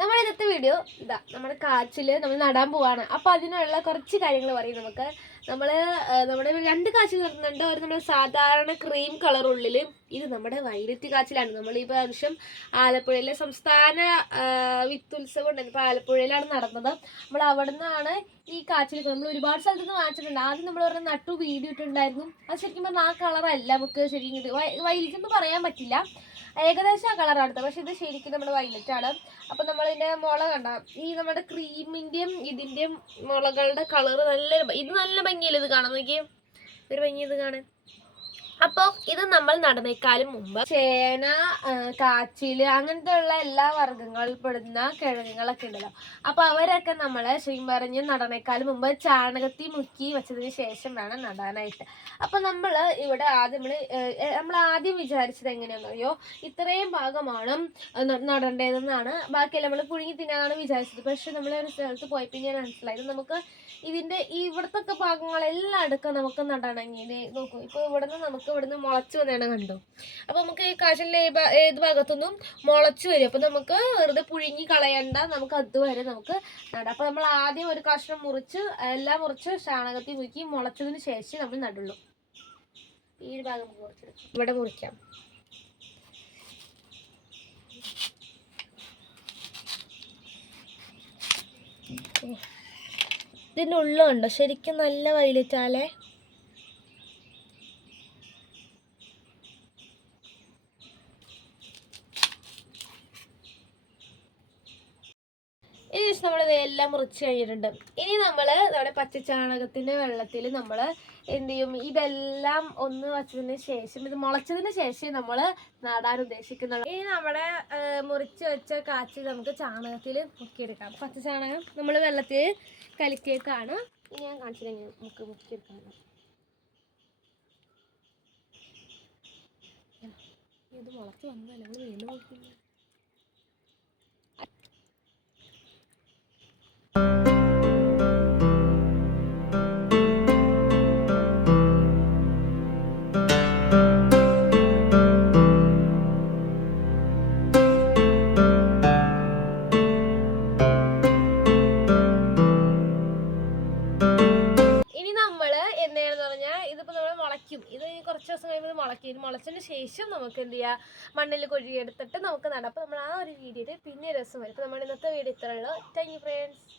നമ്മുടെ ഇന്നത്തെ വീഡിയോ ഇതാ നമ്മുടെ കാച്ചില് നമ്മൾ നടാൻ പോവാണ്. അപ്പോൾ അതിനുള്ള കുറച്ച് കാര്യങ്ങൾ പറയും നമുക്ക്. നമ്മുടെ 2 കാച്ചിൽ നടുന്നുണ്ട്. ഒരു നമ്മൾ സാധാരണ ക്രീം കളർ ഉള്ളിൽ, ഇത് നമ്മുടെ വയലറ്റ് കാച്ചിലാണ്. നമ്മൾ ഈ പ്രാവശ്യം ആലപ്പുഴയിലെ സംസ്ഥാന വിത്തുത്സവം ഉണ്ടായിരുന്നു. ഇപ്പോൾ ആലപ്പുഴയിലാണ് നടന്നത്. നമ്മൾ അവിടെ നിന്നാണ് ഈ കാച്ചിൽ നമ്മൾ ഒരുപാട് സ്ഥലത്ത് നിന്ന് വാങ്ങിച്ചിട്ടുണ്ട്. ആദ്യം നമ്മൾ പറഞ്ഞ നട്ടു വീഡിയോ ഇട്ടുണ്ടായിരുന്നു. അത് ശരിക്കും പറഞ്ഞാൽ ആ കളറല്ല നമുക്ക് ശരിക്കും വയലറ്റ് എന്ന് പറയാൻ പറ്റില്ല, ഏകദേശം ആ കളറാണ്. പക്ഷെ ഇത് ശരിക്കും നമ്മുടെ വയലറ്റ് ആണ്. അപ്പം നമ്മളിതിൻ്റെ മുള കണ്ട ഈ നമ്മുടെ ക്രീമിൻ്റെയും ഇതിൻ്റെയും മുളകളുടെ കളറ് ഇത് നല്ല ഭംഗിയല്ലേ ഇത് കാണാൻ. നോക്കിയേ, ഒരു ഭംഗി ഇത് കാണാൻ. അപ്പോൾ ഇത് നമ്മൾ നടന്നേക്കാളും മുമ്പ് ചേന, കാച്ചില് അങ്ങനത്തെ ഉള്ള എല്ലാ വർഗ്ഗങ്ങളിൽ പെടുന്ന കിഴങ്ങുകളൊക്കെ ഉണ്ടല്ലോ. അപ്പോൾ അവരൊക്കെ നമ്മൾ ശരിക്കും പറഞ്ഞ് നടന്നേക്കാളും മുമ്പ് ചാണകത്തിൽ മുക്കി വെച്ചതിന് ശേഷം വേണം നടാനായിട്ട്. അപ്പോൾ നമ്മൾ ഇവിടെ നമ്മൾ ആദ്യം വിചാരിച്ചത് എങ്ങനെയാണെന്ന് അറിയോ, ഇത്രയും ഭാഗമാണ് നടേണ്ടതെന്നാണ്. ബാക്കിയെല്ലാം നമ്മൾ പുഴുങ്ങി തിന്നാനാണ് വിചാരിച്ചത്. പക്ഷെ നമ്മൾ ഒരു സ്ഥലത്ത് പോയി പിന്നെ മനസ്സിലായത് നമുക്ക് ഇതിൻ്റെ ഇവിടത്തെ ഭാഗങ്ങളെല്ലാം അടുക്കാൻ നമുക്ക് നടണമെങ്കിൽ നോക്കൂ. ഇപ്പോൾ ഇവിടുന്ന് മുളച്ച് വന്നതാണ് കണ്ടോ. അപ്പോൾ നമുക്ക് ഈ കാച്ചിലിൻ്റെ ഏത് ഭാഗത്തുനിന്നും മുളച്ച് വരും. അപ്പോൾ നമുക്ക് വെറുതെ പുഴുങ്ങി കളയണ്ട, നമുക്ക് അതുവരെ നമുക്ക് നടാം. അപ്പോൾ നമ്മൾ ആദ്യം ഒരു കഷ്ണം എല്ലാം മുറിച്ച് ചാണകത്തിൽ മുക്കി മുളച്ചതിന് ശേഷം നമ്മൾ നടുള്ളൂ. ഈ ഒരു ഭാഗം ഇവിടെ മുറിക്കാം. ഇതിൻ്റെ ഉള്ളുണ്ടോ ശരിക്കും നല്ല വയലറ്റാലേ. ഇനി നമ്മളിത് എല്ലാം മുറിച്ച് കഴിഞ്ഞിട്ടുണ്ട്. ഇനി നമ്മൾ നമ്മുടെ പച്ചച്ചാണകത്തിൻ്റെ വെള്ളത്തിൽ നമ്മൾ എന്ത് ചെയ്യും, ഇതെല്ലാം ഒന്ന് വച്ചതിന് ശേഷം ഇത് മുളച്ചതിന് ശേഷം നമ്മൾ നടാൻ ഉദ്ദേശിക്കുന്നത്. ഇനി നമ്മുടെ മുറിച്ച് വെച്ച കാച്ചി നമുക്ക് ചാണകത്തിൽ മുക്കിയെടുക്കാം. പച്ചച്ചാണകം നമ്മൾ വെള്ളത്തിൽ കലക്കിയേക്കാണ്. ഇനി ഞാൻ കാണിച്ചത് നമുക്ക് മുക്കിയെടുക്കാം. ഇത് മുളച്ച് വന്നതല്ല, നമ്മൾ വീണ്ടും നോക്കില്ല. ഇത് കുറച്ച് ദിവസം കഴിയുമ്പോൾ മുളയ്ക്കും. മുളച്ചതിന് ശേഷം നമുക്ക് എന്ത് ചെയ്യുക, മണ്ണിൽ കൊഴിയെടുത്തിട്ട് നമുക്ക് നടാം. അപ്പോൾ നമ്മൾ ആ ഒരു വീഡിയോയിൽ പിന്നെ രസം വരും. അപ്പോൾ നമ്മുടെ ഇന്നത്തെ വീഡിയോ ഇത്രയുള്ളൂ. Thank you friends.